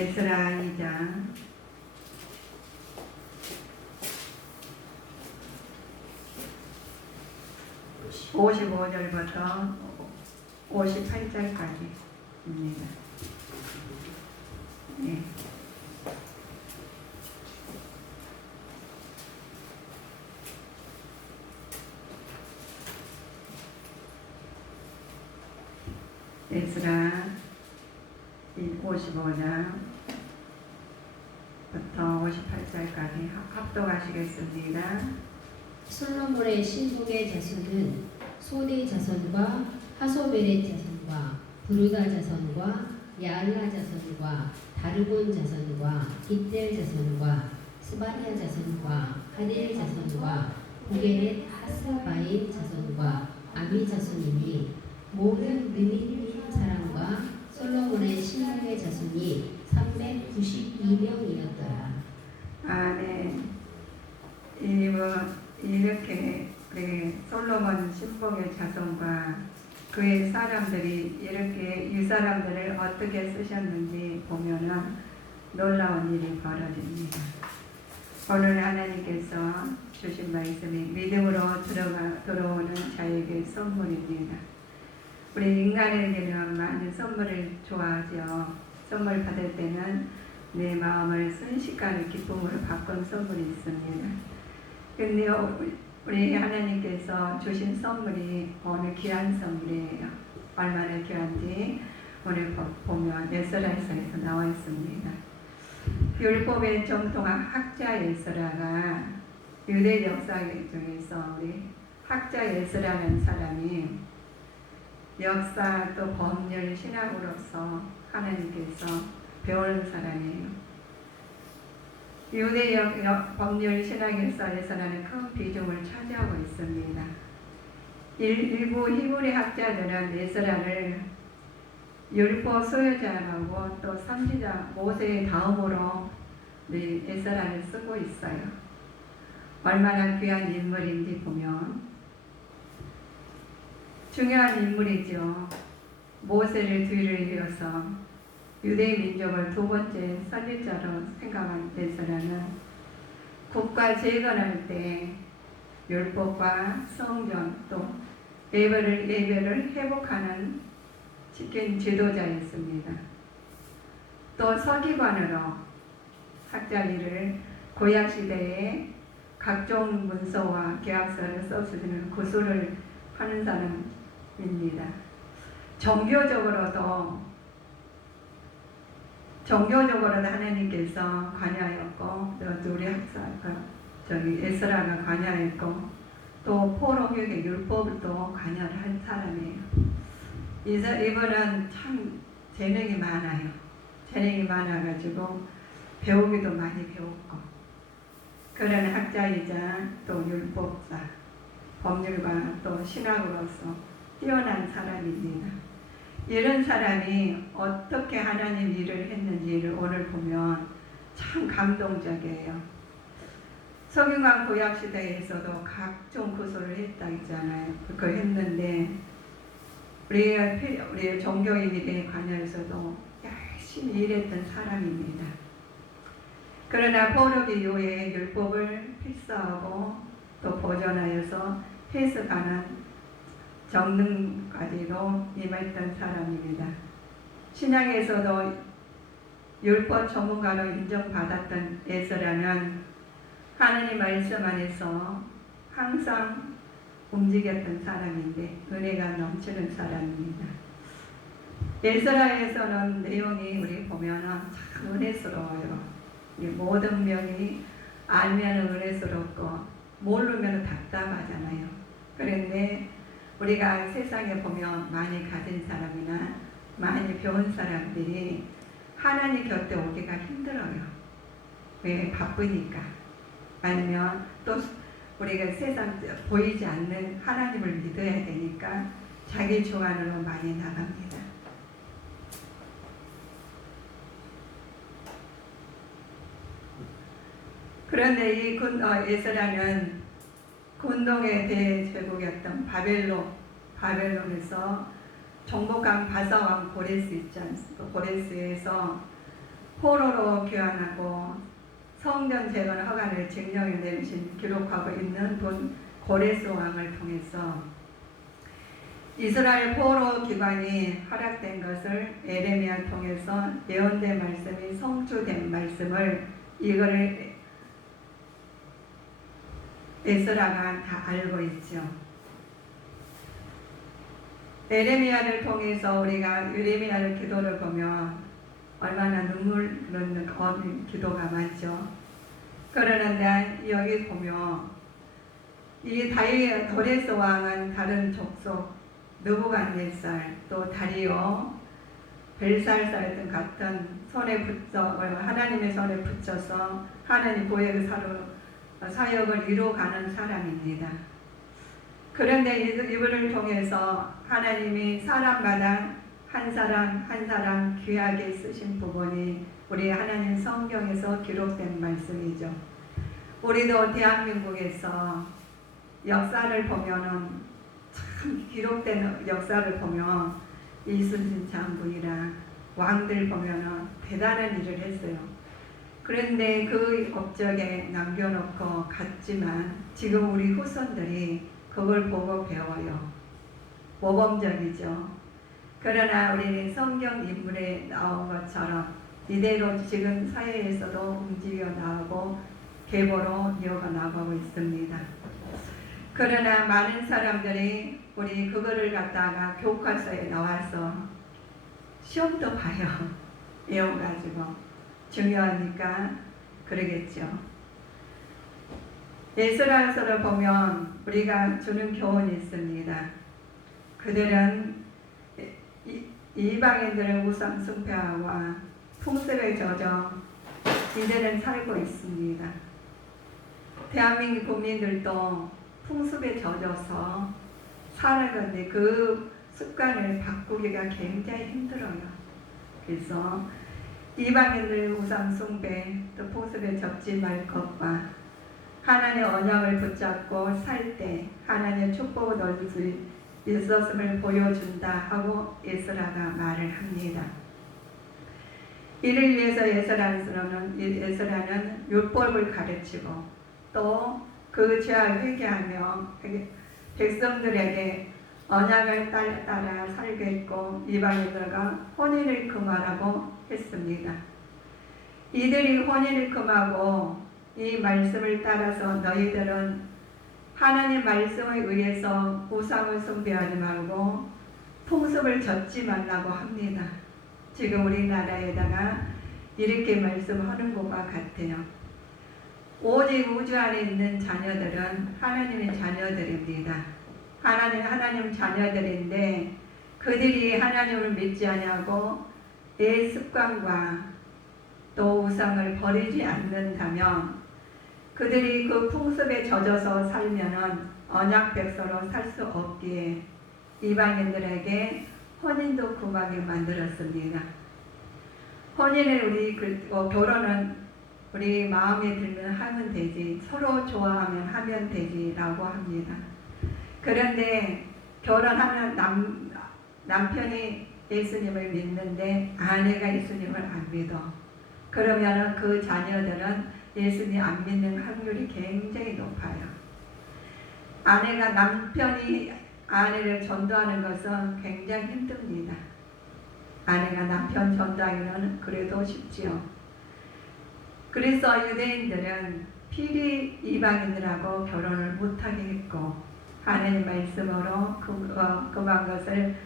에스라 2장 55절부터 58절까지입니다. 네. 에스라 55장부터 58절까지 합독하시겠습니다. 솔로몬의 신복의 자손은 소디 자손과 하소베렛 자손과 부르다 자손과 야알라 자손과 다르곤 자손과 깃델 자손과 스바냐 자손과 하델 자손과 고게렛 하스바임 자손과 아미 자손이니 모든 느미림 사람과 솔로몬의 신복의 자손이 392명이었더라. 아멘. 이렇게 우리 솔로몬 신복의 자손과 그의 사람들이 이렇게 이 사람들을 어떻게 쓰셨는지 보면은 놀라운 일이 벌어집니다. 오늘 하나님께서 주신 말씀이 믿음으로 들어오는 자에게 선물입니다. 우리 인간에게는 많은 선물을 좋아하죠. 선물 받을 때는 내 마음을 순식간에 기쁨으로 바꾼 선물이 있습니다. 근데 우리 하나님께서 주신 선물이 오늘 귀한 선물이에요. 얼마나 귀한지 오늘 보면 에스라서에서 나와 있습니다. 율법의 정통한 학자 에스라가 유대 역사 중에서 우리 학자 에스라는 사람이 역사 또 법률 신학으로서 하나님께서 배우는 사람이에요. 유대 법률 신학 역사에서는 큰 비중을 차지하고 있습니다. 일부 히브리 학자들은 에스라를 율법 소유자라고 또 선지자 모세의 다음으로 에스라를 쓰고 있어요. 얼마나 귀한 인물인지 보면 중요한 인물이죠. 모세를 뒤를 이어서 유대 민족을 두 번째 선지자로 생각한 에스라는 국가 재건할 때 율법과 성전 또 예배를 회복하는 지킨 지도자였습니다. 또 서기관으로 학자 일을 구약 시대에 각종 문서와 계약서를 써주는 구술을 하는 사람입니다. 종교적으로도 하나님께서 관여하였고 또 우리 학사가 에스라가 관여했고 또 포로교육의 율법도 관여를 한 사람이에요. 이분은 참 재능이 많아요. 재능이 많아가지고 배우기도 많이 배웠고 그런 학자이자 또 율법사 법률과 또 신학으로서 뛰어난 사람입니다. 이런 사람이 어떻게 하나님 일을 했는지를 오늘 보면 참 감동적이에요. 석유관 구약 시대에서도 각종 구술을 했다 했잖아요. 그걸 했는데 우리의 종교의 일에 관여해서도 열심히 일했던 사람입니다. 그러나 포로기 이후에 율법을 필사하고 또 보존하여서 해석하는 정능까지도 임했던 사람입니다. 신약에서도 율법 전문가로 인정받았던 에스라는 하나님 말씀 안에서 항상 움직였던 사람인데 은혜가 넘치는 사람입니다. 에스라에서는 내용이 우리 보면은 참 은혜스러워요. 모든 명이 알면 은혜스럽고 모르면 답답하잖아요. 그런데 우리가 세상에 보면 많이 가진 사람이나 많이 배운 사람들이 하나님 곁에 오기가 힘들어요. 왜? 바쁘니까. 아니면 또 우리가 세상 보이지 않는 하나님을 믿어야 되니까 자기 주관으로 많이 나갑니다. 그런데 이 에스라는 군동의 대제국이었던 바벨론에서 정복한 바사왕 고레스 있지 않습니까? 고레스에서 포로로 귀환하고 성전 재건 허가를 증명해 내리신 기록하고 있는 분 고레스 왕을 통해서 이스라엘 포로 기관이 허락된 것을 에레미야를 통해서 예언된 말씀이 성취된 말씀을 이거를 에스라가 다 알고 있죠. 에레미야를 통해서 우리가 예레미야를 기도를 보면 얼마나 눈물 넣는 기도가 많죠. 그러는데 여기 보면 이 고레스 왕은 다른 족속 느부갓네살 또 다리오 벨살살 등 같은 손에 붙여 하나님의 손에 붙여서 하나님 보혜의 사역을 이루어가는 사람입니다. 그런데 이분을 통해서 하나님이 사람마다 한 사람 한 사람 귀하게 쓰신 부분이 우리 하나님 성경에서 기록된 말씀이죠. 우리도 대한민국에서 역사를 보면은 참 기록된 역사를 보면 이순신 장군이랑 왕들 보면은 대단한 일을 했어요. 그런데 그 업적에 남겨놓고 갔지만 지금 우리 후손들이 그걸 보고 배워요. 모범적이죠. 그러나 우리 성경 인물에 나온 것처럼 이대로 지금 사회에서도 움직여 나오고 계보로 이어가 나가고 있습니다. 그러나 많은 사람들이 우리 그거를 갖다가 교과서에 나와서 시험도 봐요. 외워가지고 중요하니까 그러겠죠. 에스라서를 보면 우리가 주는 교훈이 있습니다. 그들은 이방인들의 우상 숭배와 풍습에 젖어 이들은 살고 있습니다. 대한민국 국민들도 풍습에 젖어서 살아가는데 그 습관을 바꾸기가 굉장히 힘들어요. 그래서 이방인들의 우상 숭배 또 풍습에 젖지 말 것과 하나님의 언약을 붙잡고 살 때 하나님의 축복을 얻을 수 있었음을 보여준다 하고 에스라가 말을 합니다. 이를 위해서 에스라는 율법을 가르치고 또 그 죄를 회개하며 백성들에게 언약을 따라 살겠고 이방인들과 혼인을 금하라고 했습니다. 이들이 혼인을 금하고 이 말씀을 따라서 너희들은 하나님 말씀에 의해서 우상을 숭배하지 말고 풍습을 좇지 말라고 합니다. 지금 우리나라에다가 이렇게 말씀하는 것과 같아요. 오직 우주 안에 있는 자녀들은 하나님의 자녀들입니다. 하나님 자녀들인데 그들이 하나님을 믿지 아니하고 내 습관과 또 우상을 버리지 않는다면 그들이 그 풍습에 젖어서 살면은 언약 백성으로 살 수 없기에 이방인들에게 혼인도 금하게 만들었습니다. 혼인을 결혼은 우리 마음에 들면 하면 되지, 서로 좋아하면 하면 되지라고 합니다. 그런데 결혼하면 남편이 예수님을 믿는데 아내가 예수님을 안 믿어. 그러면은 그 자녀들은 예수님 안 믿는 확률이 굉장히 높아요. 남편이 아내를 전도하는 것은 굉장히 힘듭니다. 아내가 남편 전도하기는 그래도 쉽지요. 그래서 유대인들은 필히 이방인들하고 결혼을 못하게 했고 하나님 말씀으로 금한 것을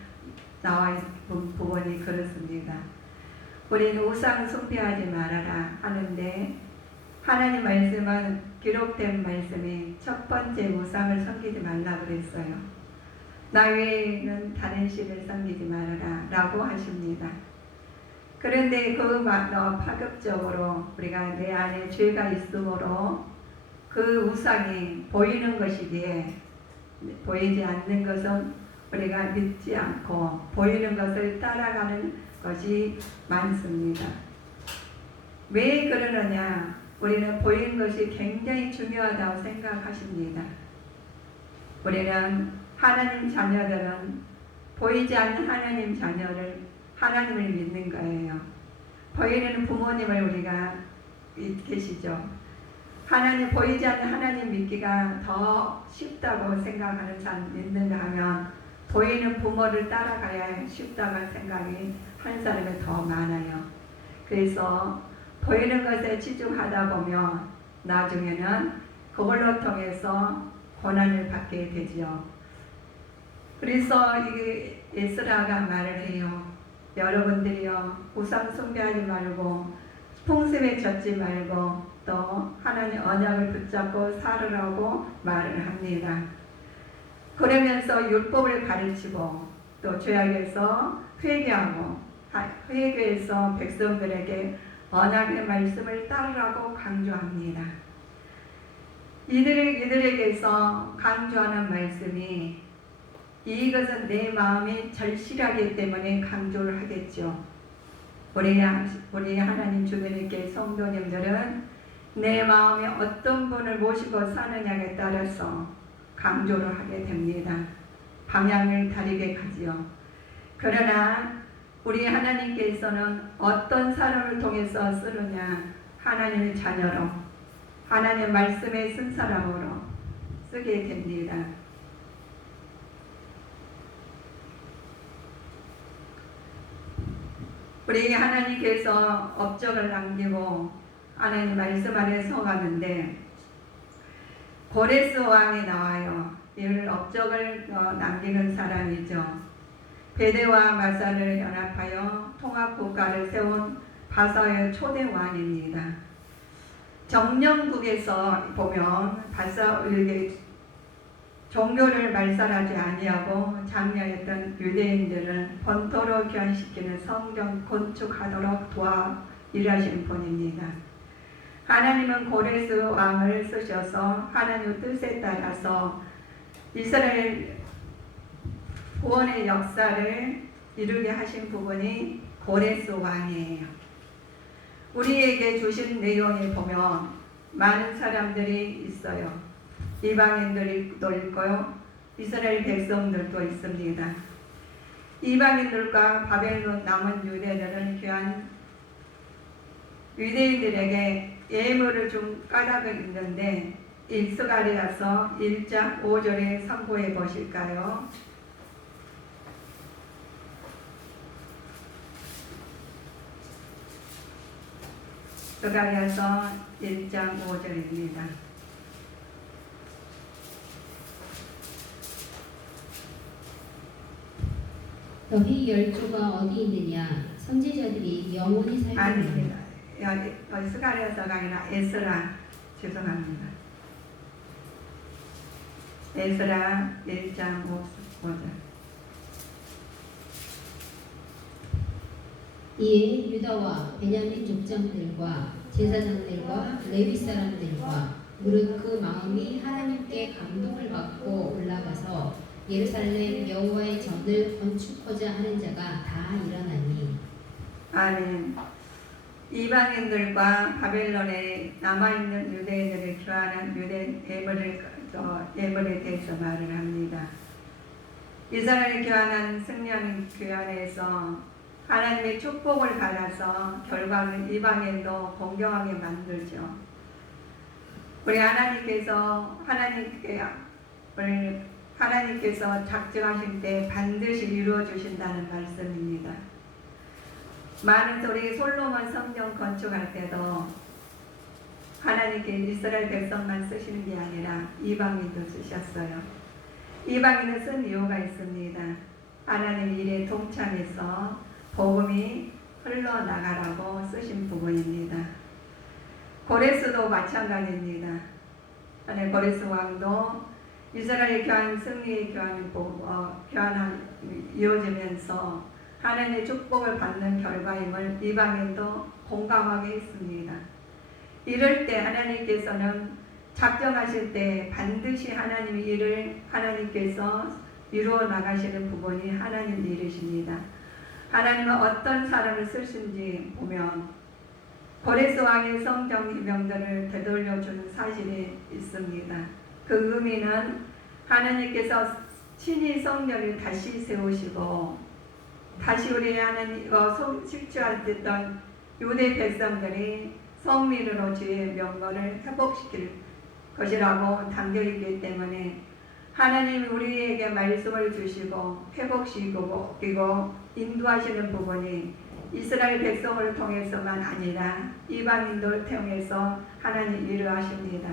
나와 있는 부분이 그렇습니다. 우리는 우상 숭배하지 말아라 하는데 하나님 말씀은 기록된 말씀이 첫 번째 우상을 섬기지 말라 그랬어요. 나 외에는 다른 신을 섬기지 말아라 라고 하십니다. 그런데 파급적으로 우리가 내 안에 죄가 있으므로 그 우상이 보이는 것이기에 보이지 않는 것은 우리가 믿지 않고 보이는 것을 따라가는 것이 많습니다. 왜 그러느냐? 우리는 보이는 것이 굉장히 중요하다고 생각하십니다. 우리는 하나님 자녀들은 보이지 않는 하나님 자녀를 하나님을 믿는 거예요. 보이는 부모님을 우리가 계시죠. 하나님 보이지 않는 하나님 믿기가 더 쉽다고 생각하는 사람 있는가 하면 보이는 부모를 따라가야 쉽다고 생각이 한 사람이 더 많아요. 그래서 보이는 것에 치중하다 보면 나중에는 그걸로 통해서 고난을 받게 되지요. 그래서 이 에스라가 말을 해요. 여러분들이요, 우상 숭배하지 말고 풍습에 젖지 말고 또 하나님 언약을 붙잡고 살으라고 말을 합니다. 그러면서 율법을 가르치고 또 죄악에서 회개하고 회개해서 백성들에게 언약의 말씀을 따르라고 강조합니다. 이들에게서 강조하는 말씀이 이것은 내 마음이 절실하기 때문에 강조를 하겠죠. 우리 하나님 주변에 계신 성도님들은 내 마음에 어떤 분을 모시고 사느냐에 따라서 강조를 하게 됩니다. 방향을 다르게 가지요. 그러나 우리 하나님께서는 어떤 사람을 통해서 쓰느냐, 하나님의 자녀로, 하나님의 말씀에 쓴 사람으로 쓰게 됩니다. 우리 하나님께서 업적을 남기고 하나님 말씀 아래 서가는데 고레스 왕이 나와요. 이를 업적을 남기는 사람이죠. 베데와 마사를 연합하여 통합국가를 세운 바사의 초대 왕입니다. 정령국에서 보면 바사에게 종교를 말살하지 아니하고 장려했던 유대인들을 본토로 귀환시키는 성전 건축하도록 도와 일하신 분입니다. 하나님은 고레스 왕을 쓰셔서 하나님의 뜻에 따라서 이스라엘 구원의 역사를 이루게 하신 부분이 고레스 왕이에요. 우리에게 주신 내용에 보면 많은 사람들이 있어요. 이방인들도 있고요. 이스라엘 백성들도 있습니다. 이방인들과 바벨론 남은 유대인들은 귀한 유대인들에게 예물을 준 까닭이 있는데 스가랴서 1장 5절에 참고해 보실까요? 스가랴서 1장 5절입니다. 너희 열조가 어디 있느냐? 선지자들이 영원히 살리라. 아닙니다. 여기 스가랴서가 아니라 에스라, 죄송합니다. 에스라 1장 5절. 이에 유다와 베냐민 족장들과 제사장들과 레위 사람들과 무릇 그 마음이 하나님께 감동을 받고 올라가서 예루살렘 여호와의 전을 건축하자 하는 자가 다 일어나니. 아멘. 이방인들과 바벨론에 남아있는 유대인들을 교환한 유대 예물에 대해서 말을 합니다. 이스라엘 교환한 승리하는 교환에서 하나님의 축복을 받아서 결과는 이방인도 공경하게 만들죠. 우리 하나님께서 작정하실 때 반드시 이루어 주신다는 말씀입니다. 많은 우리 솔로몬 성전 건축할 때도 하나님께 이스라엘 백성만 쓰시는 게 아니라 이방인도 쓰셨어요. 이방인을 쓴 이유가 있습니다. 하나님 일에 동참해서 복음이 흘러나가라고 쓰신 부분입니다. 고레스도 마찬가지입니다. 고레스 왕도 이스라엘 교환 승리의 교환이 이어지면서 하나님의 축복을 받는 결과임을 이방인도 공감하게 했습니다. 이럴 때 하나님께서는 작정하실 때 반드시 하나님의 일을 하나님께서 이루어 나가시는 부분이 하나님 일이십니다. 하나님은 어떤 사람을 쓰신지 보면 고레스 왕의 성경 해명들을 되돌려주는 사실이 있습니다. 그 의미는 하나님께서 친히 성전을 다시 세우시고 다시 우리 하나님 실추했던 유대 백성들이 성민으로 주의 명분을 회복시킬 것이라고 담겨있기 때문에 하나님이 우리에게 말씀을 주시고 회복시키고 그리고 인도하시는 부분이 이스라엘 백성을 통해서만 아니라 이방인들 통해서 하나님 일을 하십니다.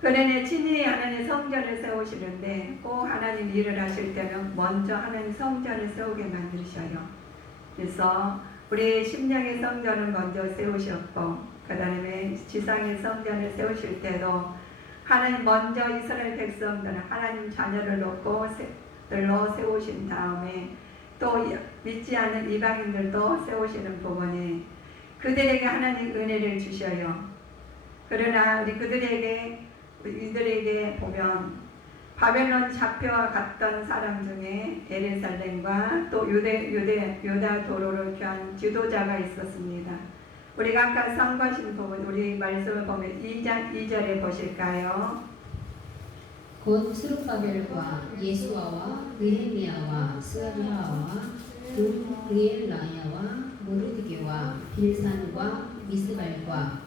그러니 친히 하나님 성전을 세우시는데 꼭 하나님 일을 하실 때는 먼저 하나님 성전을 세우게 만드셔요. 그래서 우리 심령의 성전을 먼저 세우셨고 그 다음에 지상의 성전을 세우실 때도 하나님 먼저 이스라엘 백성들은 하나님 자녀를 놓고 들로 세우신 다음에 또 믿지 않는 이방인들도 세우시는 부분이 그들에게 하나님 은혜를 주셔요. 그러나 이들에게 보면 바벨론 잡혀갔던 사람 중에 예루살렘과 또 유다 도로를 귀한 지도자가 있었습니다. 우리가 아까 선거하신 부분 우리 말씀을 보면 2절에 보실까요? 곧 스룹바벨과 예수아와 느헤미야와 스가랴와 의엘나야와 모르드게와 빌산과 미스발과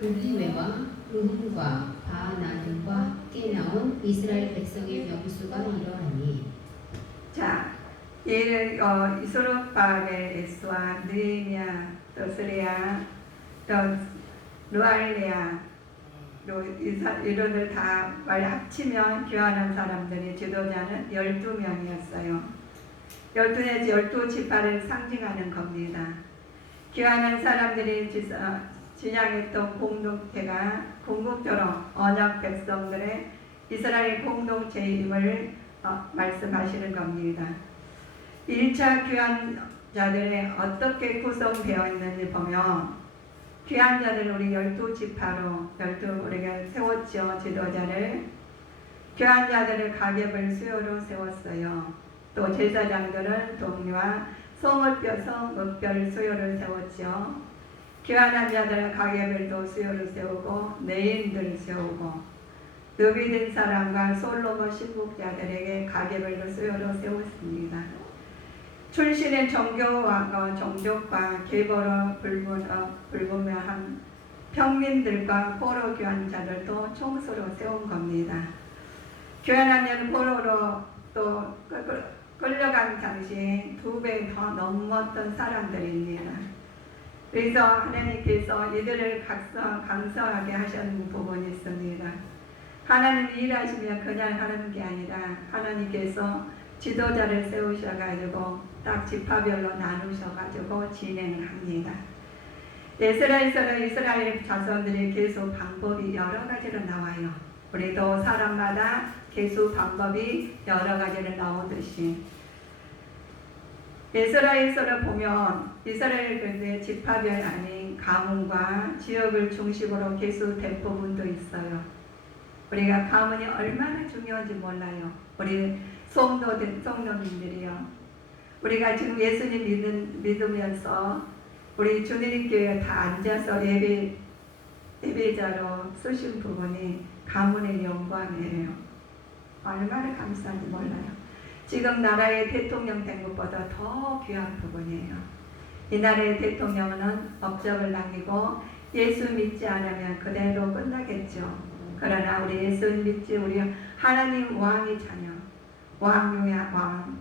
부기웨와 르훔과 바나들과 함께 나온 이스라엘 백성의 명수가 이러하니. 자, 이스룹바벨, 예수아, 느헤미야, 또 스레야, 또 루알레야, 이런들 다 말 합치면 교환한 사람들이 지도자는 12명이었어요. 12 지파를 상징하는 겁니다. 교환한 사람들이 지향했던 공동체가 궁극적으로 언약 백성들의 이스라엘 공동체임을 말씀하시는 겁니다. 1차 귀환자들이 어떻게 구성되어 있는지 보면 귀환자들은 우리 12지파로 우리가 세웠죠. 지도자를 귀환자들을 가계별 수요로 세웠어요. 또 제사장들은 동료와 성읍별 수요를 세웠죠. 귀환한 자들은 가계별도 수요를 세우고 내인들 세우고 너비된 사람과 솔로몬 신국자들에게 가계별로 수요를 세웠습니다. 출신의 종족과 계보로 불분명한 평민들과 포로 교환자들도 총수로 세운 겁니다. 교환하면 포로로 또 끌려간 당시 2배 더 넘었던 사람들입니다. 그래서 하나님께서 이들을 강성하게 하시는 부분이 있습니다. 하나님이 일하시면 그냥 하는 게 아니라 하나님께서 지도자를 세우셔가지고 딱 지파별로 나누셔가지고 진행을 합니다. 에스라에서는 이스라엘 자손들이 계수 방법이 여러 가지로 나와요. 우리도 사람마다 계수 방법이 여러 가지로 나오듯이 에스라에서는 보면 이스라엘 지파별 아닌 가문과 지역을 중심으로 계수된 부분도 있어요. 우리가 가문이 얼마나 중요한지 몰라요. 우리 성도민들이요. 우리가 지금 예수님 믿으면서 우리 주님 교회에 다 앉아서 예배자로 쓰신 부분이 가문의 영광이에요. 얼마나 감사한지 몰라요. 지금 나라의 대통령 된 것보다 더 귀한 부분이에요. 이 나라의 대통령은 업적을 남기고 예수 믿지 않으면 그대로 끝나겠죠. 그러나 우리 예수 믿지 우리 하나님 왕의 자녀 왕 중의 왕